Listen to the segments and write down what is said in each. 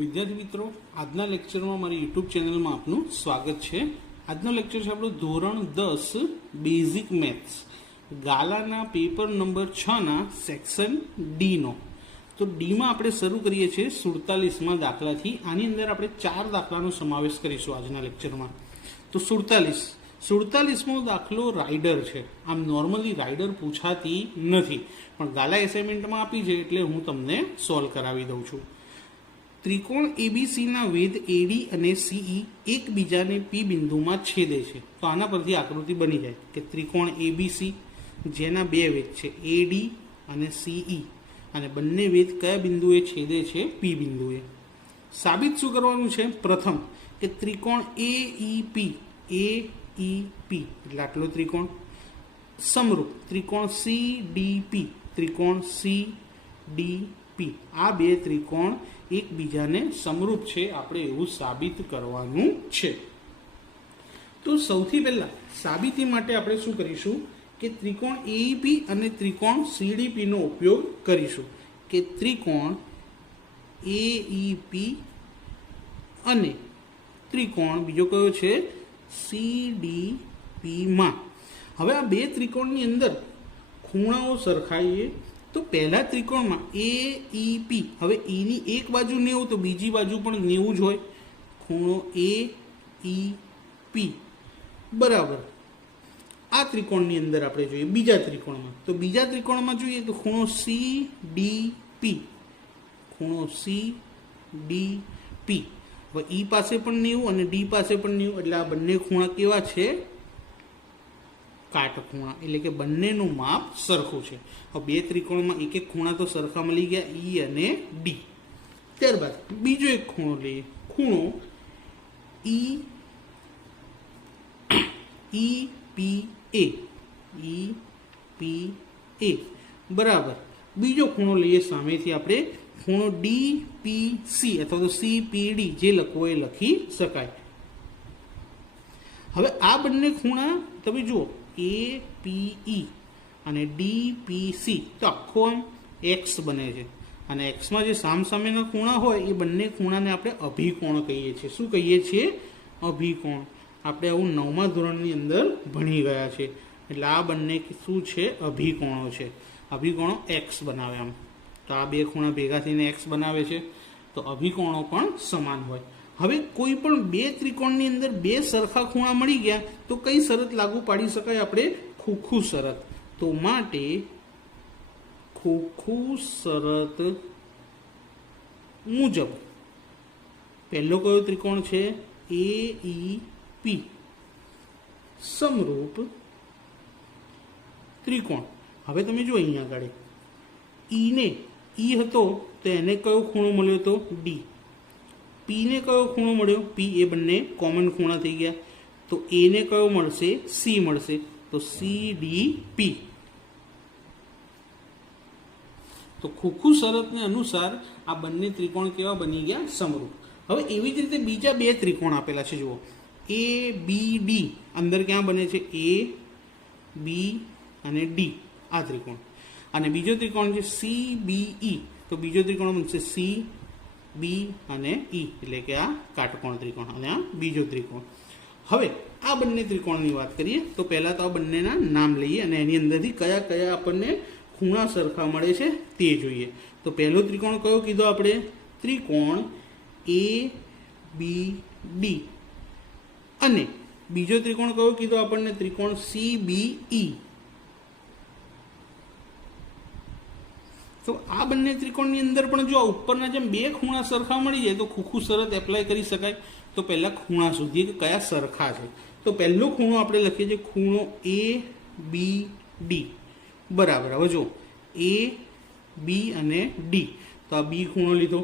વિદ્યાર્થી મિત્રો, આજના લેક્ચરમાં મારી યુટ્યુબ ચેનલમાં આપનું સ્વાગત છે. આજનો લેક્ચર છે આપણો ધોરણ 10 બેઝિક મેથ્સ, ગાલાના પેપર નંબર 6ના સેક્શન ડીનો. તો ડીમાં આપણે શરૂ કરીએ છીએ 47માં દાખલાથી. આની અંદર આપણે 4 દાખલાનો સમાવેશ કરીશું આજના લેક્ચરમાં. તો 47મો દાખલો રાઇડર છે. આમ નોર્મલી રાઇડર પૂછાતી નથી, પણ ગાલા એસાઇનમેન્ટમાં આપી છે એટલે હું તમને સોલ્વ કરાવી દઉં છું. ત્રિકોણ એબીસીના વેધ એડી અને સીઈ એકબીજાને પી બિંદુમાં છેદે છે. તો આના પરથી આકૃતિ બની જાય કે ત્રિકોણ એબીસી જેના બે વેધ છે એડી અને સીઈ, અને બંને વેધ કયા બિંદુએ છેદે છે? પી બિંદુએ. સાબિત શું કરવાનું છે? પ્રથમ કે ત્રિકોણ એઈપી એટલે આટલો ત્રિકોણ સમરૂપ ત્રિકોણ સીડીપી આ બે ત્રિકોણ એકબીજાને સમરૂપ છે, આપણે એવું સાબિત કરવાનું છે. તો સૌથી પહેલા સાબિતી માટે આપણે શું કરીશું કે ત્રિકોણ એઈપી અને ત્રિકોણ સીડીપી નો ઉપયોગ કરીશું. કે ત્રિકોણ એઈપી અને ત્રિકોણ બીજો કયો છે? સીડીપી માં. હવે આ બે ત્રિકોણની અંદર ખૂણાઓ સરખાઈએ. તો પહેલા ત્રિકોણમાં એઈપી, હવે ઈની એક બાજુ 90 તો બીજી બાજુ પણ 90 જ હોય. ખૂણો એઈપી બરાબર. આ ત્રિકોણની અંદર આપણે જોઈએ બીજા ત્રિકોણમાં. તો બીજા ત્રિકોણમાં જોઈએ તો ખૂણો સીડીપી, હવે ઈ પાસે પણ 90 અને ડી પાસે પણ 90, એટલે આ બંને ખૂણા કેવા છે? કાટખૂણા, એટલે કે બંનેનું માપ સરખું છે. હવે બે ત્રિકોણમાં એક એક ખૂણા તો સરખા મળી ગયા, ઈ અને ડી. ત્યારબાદ બીજો એક ખૂણો લઈએ, ખૂણો ઈપીએ બરાબર. બીજો ખૂણો લઈએ સામેથી આપણે, ખૂણો ડીપીસી અથવા તો સીપીડી, જે લખવો એ લખી શકાય. હવે આ બંને ખૂણા તમે જુઓ, એપીઈ અને ડીપીસી, તો આખો આમ એક્સ બને છે. અને એક્સમાં જે સામસામેના ખૂણા હોય એ બંને ખૂણાને આપણે અભિકોણ કહીએ છીએ. શું કહીએ છીએ? અભિકોણ. આપણે આવું 9મા ધોરણની અંદર ભણી ગયા છે. એટલે આ બંને શું છે? અભિકોણો છે. અભિકોણો એક્સ બનાવે. આમ તો આ બે ખૂણા ભેગા થઈને એક્સ બનાવે છે. તો અભિકોણો પણ સમાન હોય. હવે કોઈ પણ બે ત્રિકોણની અંદર બે સરખા ખૂણા મળી ગયા તો કઈ શરત લાગુ પાડી શકાય? આપણે ખોખું શરત. તો માટે ખોખું શરત મુજબ પહેલો કયો ત્રિકોણ છે? એઈપી સમરૂપ ત્રિકોણ. હવે તમે જો અહીંયા આગળ ઈ હતો તો એને કયો ખૂણો મળ્યો? તો ડી. પીને કયો ખૂણો મળ્યો? પી. એ બંને કોમન ખૂણા થઈ ગયા. તો એને કયો મળશે? સી મળશે. તો સીડીપી. તો ખોખું શરતને અનુસાર આ બંને ત્રિકોણ કેવા બની ગયા? સમરૂપ. હવે એવી જ રીતે બીજા બે ત્રિકોણ આપેલા છે. જુઓ, એ બી ડી અંદર ક્યાં બને છે? એ બી અને ડી, આ ત્રિકોણ. અને બીજો ત્રિકોણ છે સી બીઈ, તો બીજો ત્રિકોણ બનશે સી બી અને ઈ, એટલે કે આ કાટકોણ ત્રિકોણ અને આ બીજો ત્રિકોણ. હવે આ બંને ત્રિકોણની વાત કરીએ તો પહેલા તો આ બંનેના નામ લઈએ અને એની અંદરથી કયા કયા આપણને ખૂણા સરખા મળે છે તે જોઈએ. તો પહેલો ત્રિકોણ કયો કીધો આપણે? ત્રિકોણ એ બી ડી. અને બીજો ત્રિકોણ કયો કીધો આપણને? ત્રિકોણ સી બી ઈ. તો આ બંને ત્રિકોણની અંદર પણ જો ઉપરના જેમ બે ખૂણા સરખા મળી જાય તો ખોખું શરત એપ્લાય કરી શકાય. તો પહેલા ખૂણા શોધીએ કે કયા સરખા છે. તો પહેલો ખૂણો આપણે લખીએ છીએ ખૂણો એ બી ડી બરાબર. હવે જો એ બી અને ડી, તો આ બી ખૂણો લીધો.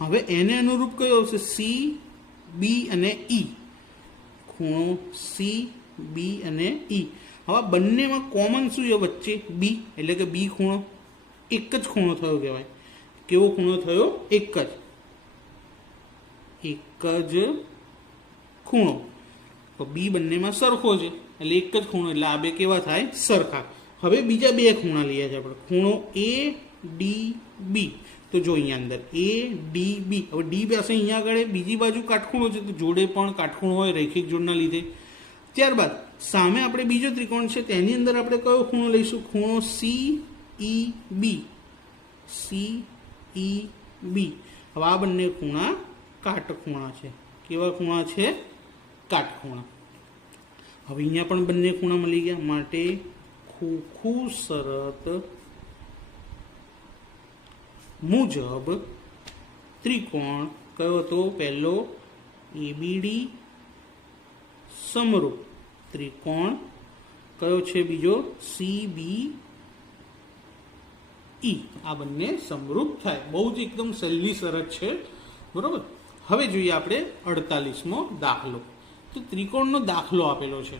હવે એને અનુરૂપ કયો આવશે? સી બી અને ઈ. ખૂણો સી બી અને ઈ. હવે બંનેમાં કોમન શું છે? વચ્ચે બી, એટલે કે બી ખૂણો. એક જ ખૂણો થયો કહેવાય. કેવો ખૂણો થયો? એક જ ખૂણો. તો બી બંનેમાં સરખો છે એટલે એક જ ખૂણો, એટલે આ બે કેવા થાય? સરખા. હવે બીજા બે ખૂણા લઈએ છીએ આપણે. ખૂણો એ ડી બી. તો જો અહીંયા અંદર એ ડી બી, હવે ડી પાસે અહીંયા આગળ બીજી બાજુ કાટખૂણો છે, તો જોડે પણ કાટખૂણો હોય રેખિક જોડના લીધે. ત્યારબાદ સામે આપણે બીજો ત્રિકોણ છે તેની અંદર આપણે કયો ખૂણો લઈશું? ખૂણો સી ઈ બી. સી ઈ બી. હવે આ બંને ખૂણા કાટખૂણા છે. કેવા ખૂણા છે? કાટખૂણા. હવે અહીંયા પણ બંને ખૂણા મળી ગયા, માટે ખોખું શરત મુજબ ત્રિકોણ કયો હતો? પહેલો એબીડી સમરૂપ ત્રિકોણ કયો છે? બીજો સીબી ઈ. આ બંને સમરૂપ થાય. બહુ જ એકદમ સહેલી શરત છે, બરોબર. હવે જોઈએ આપણે 48મો દાખલો. તો ત્રિકોણનો દાખલો આપેલો છે.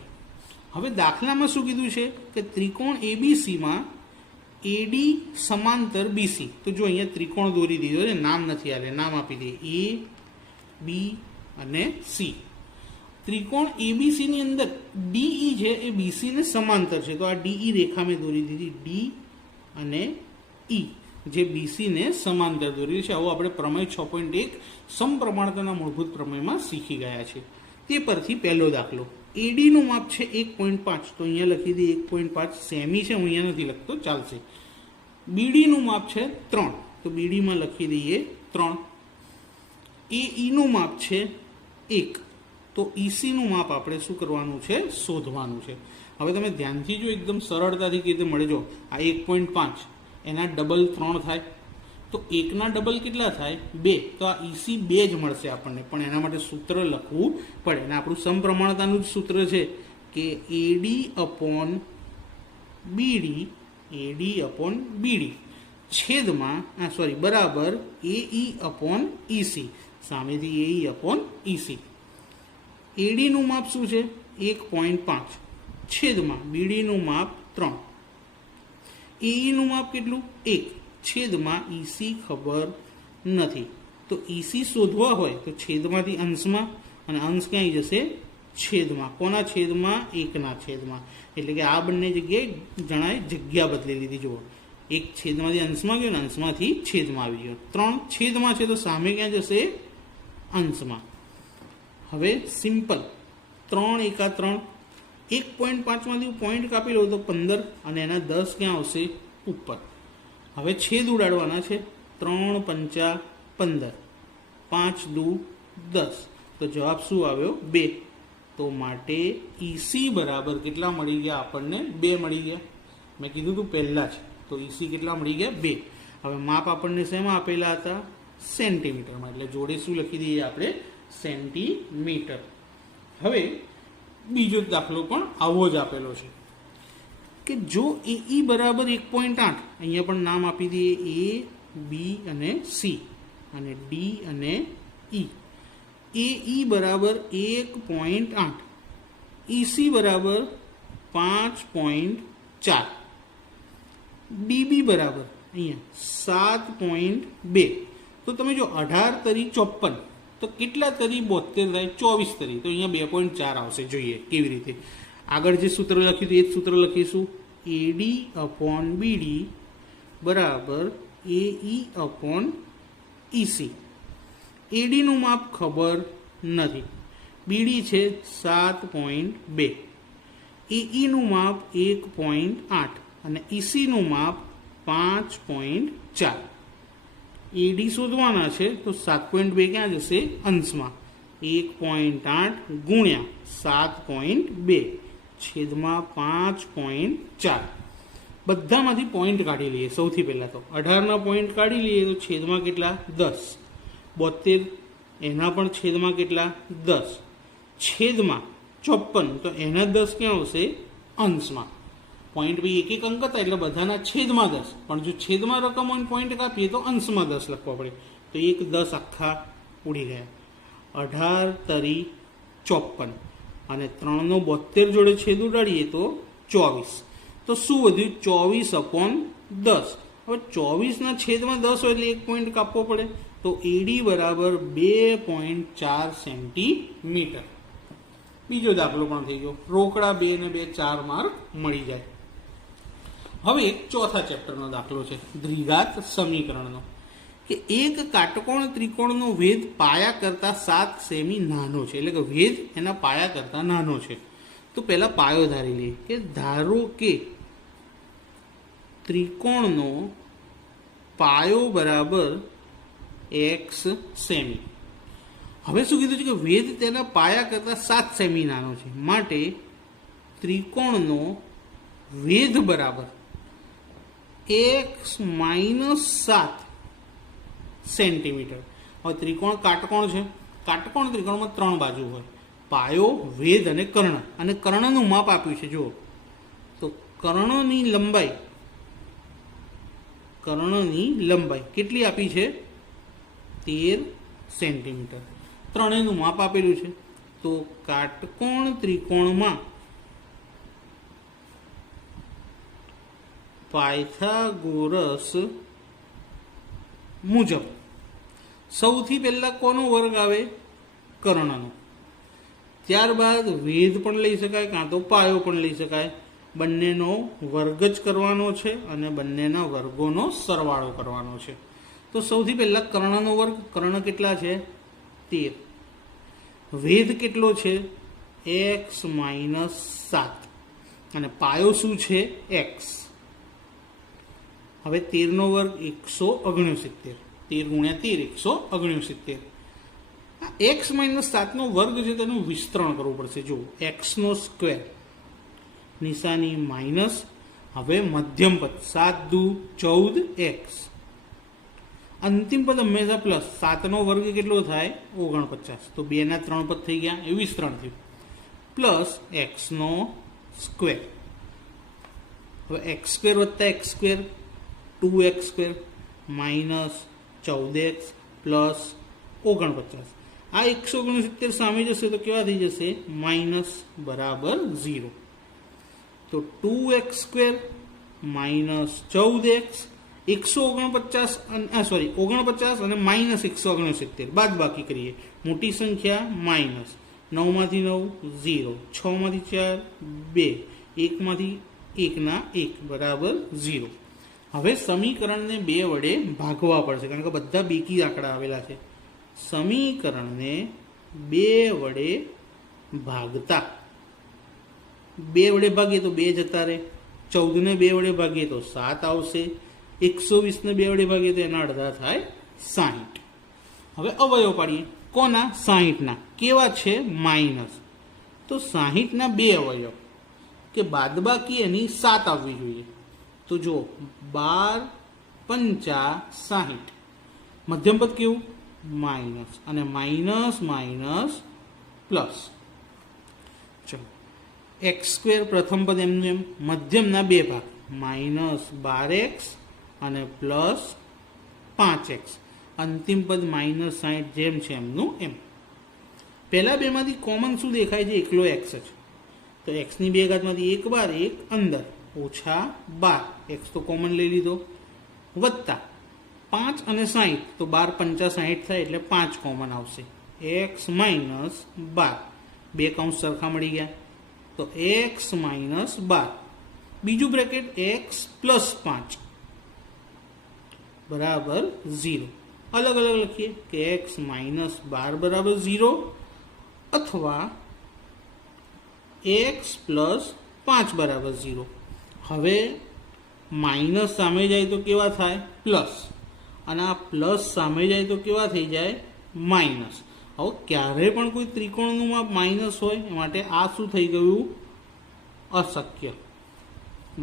હવે દાખલામાં શું કીધું છે કે ત્રિકોણ એબીસીમાં એડી સમાંતર બીસી. તો જો અહીંયા ત્રિકોણ દોરી દીધો છે, નામ નથી આલે, નામ આપી દઈએ એ બી અને સી. ત્રિકોણ એબીસી ની અંદર ડીઈ છે એ બીસી ને સમાંતર છે, તો આ ડીઈ રેખા મેં દોરી દીધી. ડી અને ઈ જે બીસી ને સમાંતર દોરી છે. આવું આપણે પ્રમેય 6.1 સમપ્રમાણતાના મૂળભૂત પ્રમેયમાં શીખી ગયા છે. તે પરથી પહેલો દાખલો. એડી નું માપ છે 1.5, તો અહીંયા લખી દઈએ 1.5. સેમી છે, હું અહીંયા નથી લખતો, ચાલશે. બીડી નું માપ છે 3, તો બીડીમાં લખી દઈએ 3. એઈ નું માપ છે 1, તો ઈસી નું માપ આપણે શું કરવાનું છે? શોધવાનું છે. હવે તમે ધ્યાનથી જો એકદમ સરળતાથી કેવી રીતે મળે, જો આ 1.5 એના ડબલ 3 થાય, તો 1ના ડબલ કેટલા થાય? 2. તો આ ઈસી 2 જ મળશે આપણને, પણ એના માટે સૂત્ર લખવું પડે. અને આપણું સમપ્રમાણતાનું જ સૂત્ર છે કે એડી અપોન બીડી છેદમાં બરાબર એઈ અપોન ઈસી. સામેથી એઈ અપોન ઈસી. એડીનું માપ શું છે? 1.5 છેદમાં બીડીનું માપ 3. એઈનું માપ કેટલું? 1 છેદમાં ઈસી ખબર નથી, તો ઈસી શોધવા હોય તો છેદમાંથી અંશમાં, અને અંશ ક્યાં જશે? છેદમાં. કોના છેદમાં? 1ના છેદમાં. એટલે કે આ બંને જગ્યાએ જણાએ જગ્યા બદલી લીધી. જુઓ, 1 છેદમાંથી અંશમાં ગયો ને અંશમાંથી છેદમાં આવી ગયો. 3 છેદમાં છે તો સામે ક્યાં જશે? અંશમાં. હવે સિમ્પલ 3 એકા 3, 1.5માંથી પોઈન્ટ કાપી લો તો 15, અને એના 10 ક્યાં આવશે? ઉપર. હવે છેદ ઉડાડવાના છે. 3 પંચા 15, 5 દુ 10, તો જવાબ શું આવ્યો? 2. તો માટે ઈસી બરાબર કેટલા મળી ગયા આપણને? 2 મળી ગયા. મેં કીધું તું પહેલા જ. તો ઈસી કેટલા મળી ગયા? 2. હવે માપ આપણને શેમાં આપેલા હતા? સેન્ટીમીટરમાં. એટલે જોડે શું લખી દઈએ આપણે? સેન્ટીમીટર. હવે બીજો દાખલો પણ આવો જ આપેલો છે કે જો એઈ બરાબર 1.8, અહીંયા પણ નામ આપી દઈએ એ બી અને સી, અને ડી અને ઈ. એઈ બરાબર 1.8, ઈસી બરાબર 5.4, ડીબી બરાબર અહીંયા 7.2. તો તમે જો 18 તરી 54, તો કેટલા તરી 72 થાય? 24 તરી. તો અહીંયા 2.4 આવશે. જોઈએ કેવી રીતે. આગળ જે સૂત્ર લખ્યું હતું એ જ સૂત્ર લખીશું. એડી અપોન બીડી બરાબર એઈ અપોન ઈસી. એડીનું માપ ખબર નથી, બીડી છે 7.2, એઈનું માપ 1.8 અને ઈસીનું માપ 5.4. એડી શોધવાના છે તો 7.2 ક્યાં જશે? અંશમાં. 1.8 ગુણ્યા 7.2 છેદમાં 5.4. બધામાંથી પોઈન્ટ કાઢી લઈએ. સૌથી પહેલાં તો 18ના પોઈન્ટ કાઢી લઈએ તો છેદમાં કેટલા? 10. 72 એના પણ છેદમાં કેટલા? 10. છેદમાં 54, તો એના 10 ક્યાં આવશે? અંશમાં. પોઈન્ટ ભાઈ એક અંક હતા એટલે બધાના છેદમાં 10, પણ જો છેદમાં રકમ હોય પોઈન્ટ કાપીએ તો અંશમાં 10 લખવા પડે. તો 10 આખા ઉડી ગયા. 18 તરી 54, અને 3નો 72 જોડે છેદ ઉડાડીએ તો 24. તો શું વધ્યું? 24/10. હવે 24ના છેદમાં 10 હોય એટલે 1 પોઈન્ટ કાપવો પડે. તો એડી બરાબર 2.4 સેન્ટીમીટર. બીજો દાખલો પણ થઈ ગયો. રોકડા 2 ને 2 4 માર્ક મળી જાય. હવે એક ચોથા ચેપ્ટરનો દાખલો છે દ્વિઘાત સમીકરણનો, કે એક કાટકોણ ત્રિકોણનો વેધ પાયા કરતાં 7 સેમી નાનો છે, એટલે કે વેધ એના પાયા કરતાં નાનો છે. તો પહેલા પાયો ધારી લઈએ કે ધારો કે ત્રિકોણનો પાયો બરાબર x સેમી. હવે શું કીધું છે કે વેધ તેના પાયા કરતાં 7 સેમી નાનો છે, માટે ત્રિકોણનો વેધ બરાબર x - 7 સેન્ટીમીટર. હવે ત્રિકોણ કાટકોણ છે, કાટકોણ ત્રિકોણમાં 3 બાજુ હોય, પાયો, વેધ અને કર્ણ, અને કર્ણનું માપ આપ્યું છે. જુઓ તો કર્ણની લંબાઈ કેટલી આપી છે? 13 સેન્ટીમીટર. ત્રણેયનું માપ આપેલું છે. તો કાટકોણ ત્રિકોણમાં પાયથાગોરસ મુજબ સૌથી પહેલા કોનો વર્ગ આવે? કર્ણનો. ત્યારબાદ વેધ પણ લઈ શકાય, કાં તો પાયો પણ લઈ શકાય. બંનેનો વર્ગ જ કરવાનો છે અને બંનેના વર્ગોનો સરવાળો કરવાનો છે. તો સૌથી પહેલા કર્ણનો વર્ગ. કર્ણ કેટલા છે? 13. વેધ કેટલો છે? x - 7. અને પાયો શું છે? x. હવે 13નો વર્ગ 169. 13 × 13 169. x - 7નો વર્ગ છે તેનું વિસ્તરણ કરવું પડશે. જો x² નિશાની માઇનસ, હવે મધ્યમ પદ 7 દુ 14x, અંતિમ પદ હંમેશા પ્લસ. 7નો વર્ગ કેટલો થાય? 49. તો 2 ના 3 પદ થઈ ગયા, એ વિસ્તરણ થયું. Plus x². હવે x² + x² 2x² minus 14x plus 49. આ 169 સામે જશે તો કેવા થઈ જશે? માઇનસ બરાબર 0. તો 2x² માઇનસ 14x 49 અને માઇનસ 169 બાદ બાકી કરીએ. મોટી સંખ્યા માઇનસ. 9 માંથી 9 0, 6 માંથી 4 2, 1 માંથી 1 ના 1 બરાબર 0. હવે સમીકરણને 2 વડે ભાગવા પડશે, કારણ કે બધા બેકી આંકડા આવેલા છે. સમીકરણને 2 વડે ભાગતા, 2 વડે ભાગીએ તો 2 જતા રહે, 14 ને 2 વડે ભાગીએ તો 7 આવશે, 120 ને 2 વડે ભાગીએ તો એના અડધા થાય 60. હવે અવયવ પાડીએ. કોના? 60ના. કેવા છે? માઇનસ. તો 60ના 2 અવયવ, કે બાદબાકી એની 7 આવવી જોઈએ. તો જો 12 × 50. મધ્યમ પદ કેવું? માઇનસ. અને માઇનસ માઇનસ પ્લસ. ચલો x² પ્રથમ પદ એમનું એમ, મધ્યમના 2 ભાગ, -12x અને પ્લસ 5x. અંતિમ પદ -60 જેમ છે એમનું એમ. પહેલા બેમાંથી કોમન શું દેખાય છે? એકલો x જ. તો x ની 2 ઘાતમાંથી 1 બાર, 1 અંદર, ઓછા 12, x તો કોમન લઈ લીધો, વત્તા 5 અને 60, તો 12 × 5 = 60 થાય, એટલે 5 કોમન આવશે. x - 12, 2 કૌંસ સરખા મળી ગયા. તો x - 12, બીજું બ્રેકેટ x + 5 બરાબર 0. અલગ અલગ લખીએ કે x - 12 બરાબર 0 અથવા x + 5 બરાબર 0. હવે માઇનસ સામે જાય તો કેવા થાય? પ્લસ. અને આ પ્લસ સામે જાય તો કેવા થઈ જાય? માઇનસ. હવે ક્યારે પણ કોઈ ત્રિકોણનું માપ માઇનસ હોય, એ માટે આ શું થઈ ગયું? અશક્ય.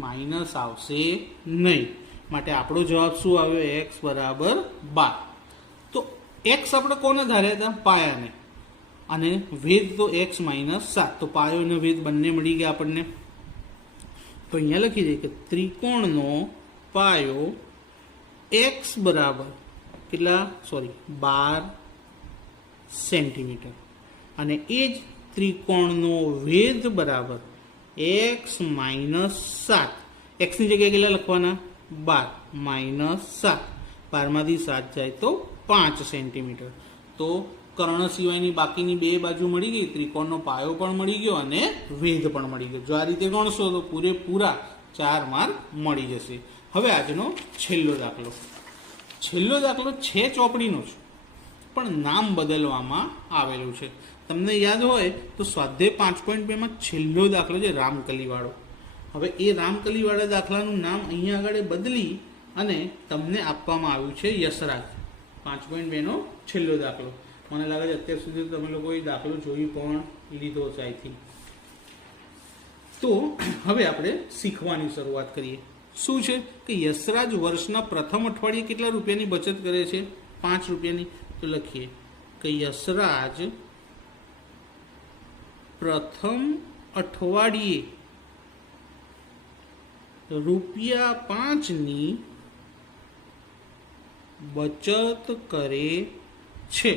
માઇનસ આવશે નહીં. માટે આપણો જવાબ શું આવ્યો? x બરાબર 12. તો x આપણે કોને ધાર્યા હતા? પાયાને. અને વેધ તો x - 7. તો પાયો અને વેધ બંને મળી ગયા આપણને. તો અહીંયા લખી દઈએ કે ત્રિકોણનો પાયો x બરાબર કેટલા? 12 સેન્ટીમીટર. અને એ જ ત્રિકોણનો વેધ બરાબર x - 7. એક્સની જગ્યાએ કેટલા લખવાના? 12 - 7. 12 માંથી 7 જાય તો 5 સેન્ટીમીટર. તો કર્ણ સિવાયની બાકીની 2 બાજુ મળી ગઈ, ત્રિકોણનો પાયો પણ મળી ગયો અને વેધ પણ મળી ગયો. જો આ રીતે ગણશો તો પૂરેપૂરા 4 માર્ક મળી જશે. હવે આજનો છેલ્લો દાખલો છે ચોપડીનો જ, પણ નામ બદલવામાં આવેલું છે. તમને યાદ હોય તો સ્વાધ્યાય 5.2 માં છેલ્લો દાખલો છે રામકલીવાળો. હવે એ રામકલીવાળા દાખલાનું નામ અહીંયા આગળ બદલી અને તમને આપવામાં આવ્યું છે યશરાજ. 5.2 નો છેલ્લો દાખલો. મને લાગે છે અત્યાર સુધી તમે લોકો એ દાખલો જોઈ પણ લીધો છે આઈ થિંક. તો હવે આપણે શીખવાની શરૂઆત કરીએ. શું છે કે યશરાજ વર્ષના પ્રથમ અઠવાડિયે કેટલા રૂપિયાની બચત કરે છે? 5 રૂપિયાની. તો લખીએ કે યશરાજ પ્રથમ અઠવાડિયે ₹5ની બચત કરે છે.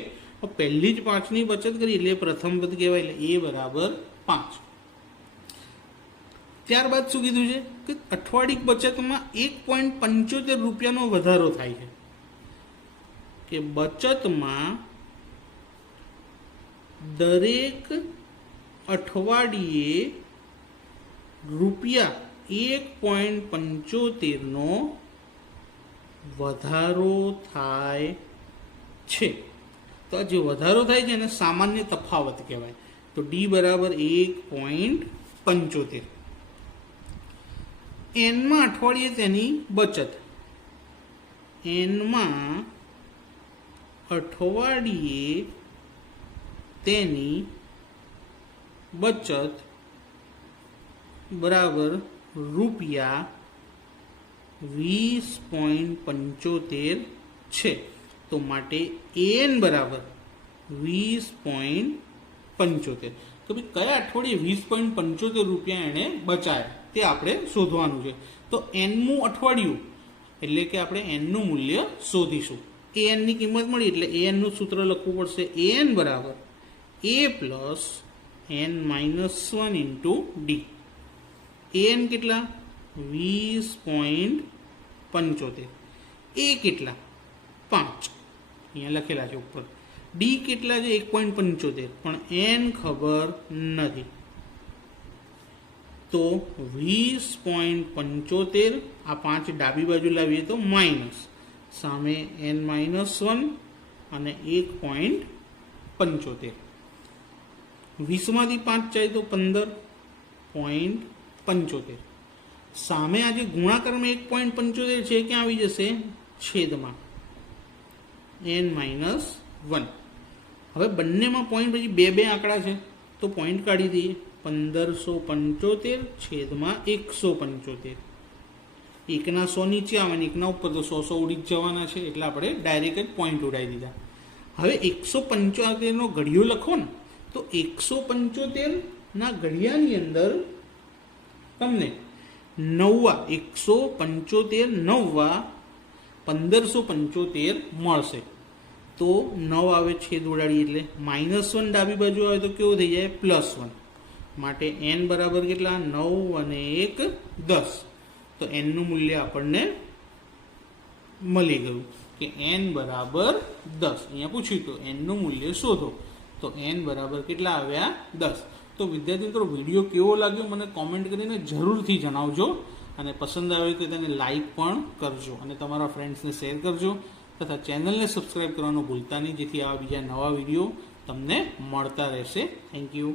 પહેલી જ 5ની બચત કરી એટલે પ્રથમ પદ કહેવાય, એટલે એ બરાબર 5. ત્યારબાદ શું કીધું છે કે અઠવાડિક બચતમાં 1.75 રૂપિયાનો વધારો થાય છે. કે બચતમાં દરેક અઠવાડિયે ₹1.75 નો વધારો થાય છે. તો આ જે વધારો થાય છે એને સામાન્ય તફાવત કહેવાય. તો ડી બરાબર 1.75. એનમાં અઠવાડિયે તેની બચત, એનમાં અઠવાડિયે તેની બચત બરાબર ₹20.75 છે. તો માટે એન બરાબર 20.75. તો ભાઈ કયા અઠવાડિયે 20.75 રૂપિયા એણે બચાયા તે આપણે શોધવાનું છે. તો એનનું અઠવાડિયું એટલે કે આપણે એનનું મૂલ્ય શોધીશું. એનની કિંમત મળી એટલે એનનું સૂત્ર લખવું પડશે. એન બરાબર a પ્લસ n-1 ઇન્ટુ ડી. એન કેટલા? 20.75. એ કેટલા? 5 અહીંયા લખેલા છે ઉપર. ડી કેટલા છે? 1.75. પણ એન ખબર નથી. તો 20.75 આ 5 ડાબી બાજુ લાવીએ તો માઇનસ, સામે n-1 અને 1.75. 20માંથી 5 જાય તો 15.75. સામે આજે ગુણાકારમાં 1.75 છે, ક્યાં આવી જશે? છેદમાં n-1. હવે બંનેમાં પોઈન્ટ પછી બે આંકડા છે તો પોઈન્ટ કાઢી દઈએ. 1575 છેદમાં 175. એકના 100 નીચે આવે ને એકના ઉપર, તો 100 ઉડી જ જવાના છે એટલે આપણે ડાયરેક્ટ જ પોઈન્ટ ઉડાવી દીધા. હવે 175 નો ઘડિયો લખો ને, તો 175 ઘડિયાની અંદર તમને 1575 મળશે. તો 9 આવે છેદ ઉડાડી એટલે -1 ડાબી બાજુ આવે તો કેવું થઈ જાય? +1. માટે n બરાબર કેટલા? 9 અને 1 10. તો n નું મૂલ્ય આપણને મળી ગયું કે n બરાબર 10. અહીંયા પૂછ્યું તો n નું મૂલ્ય શોધો. તો n બરાબર કેટલા આવ્યા? 10. તો વિદ્યાર્થી મિત્રો, વિડીયો કેવો લાગ્યો મને કોમેન્ટ કરીને જરૂરથી જણાવજો. અને પસંદ આવે તો તેને લાઈક પણ કરજો અને તમારા ફ્રેન્ડ્સને શેર કરજો. તથા ચેનલને સબસ્ક્રાઈબ કરવાનું ભૂલતા નહીં, જેથી આવા બીજા નવા વિડીયો તમને મળતા રહેશે. Thank you.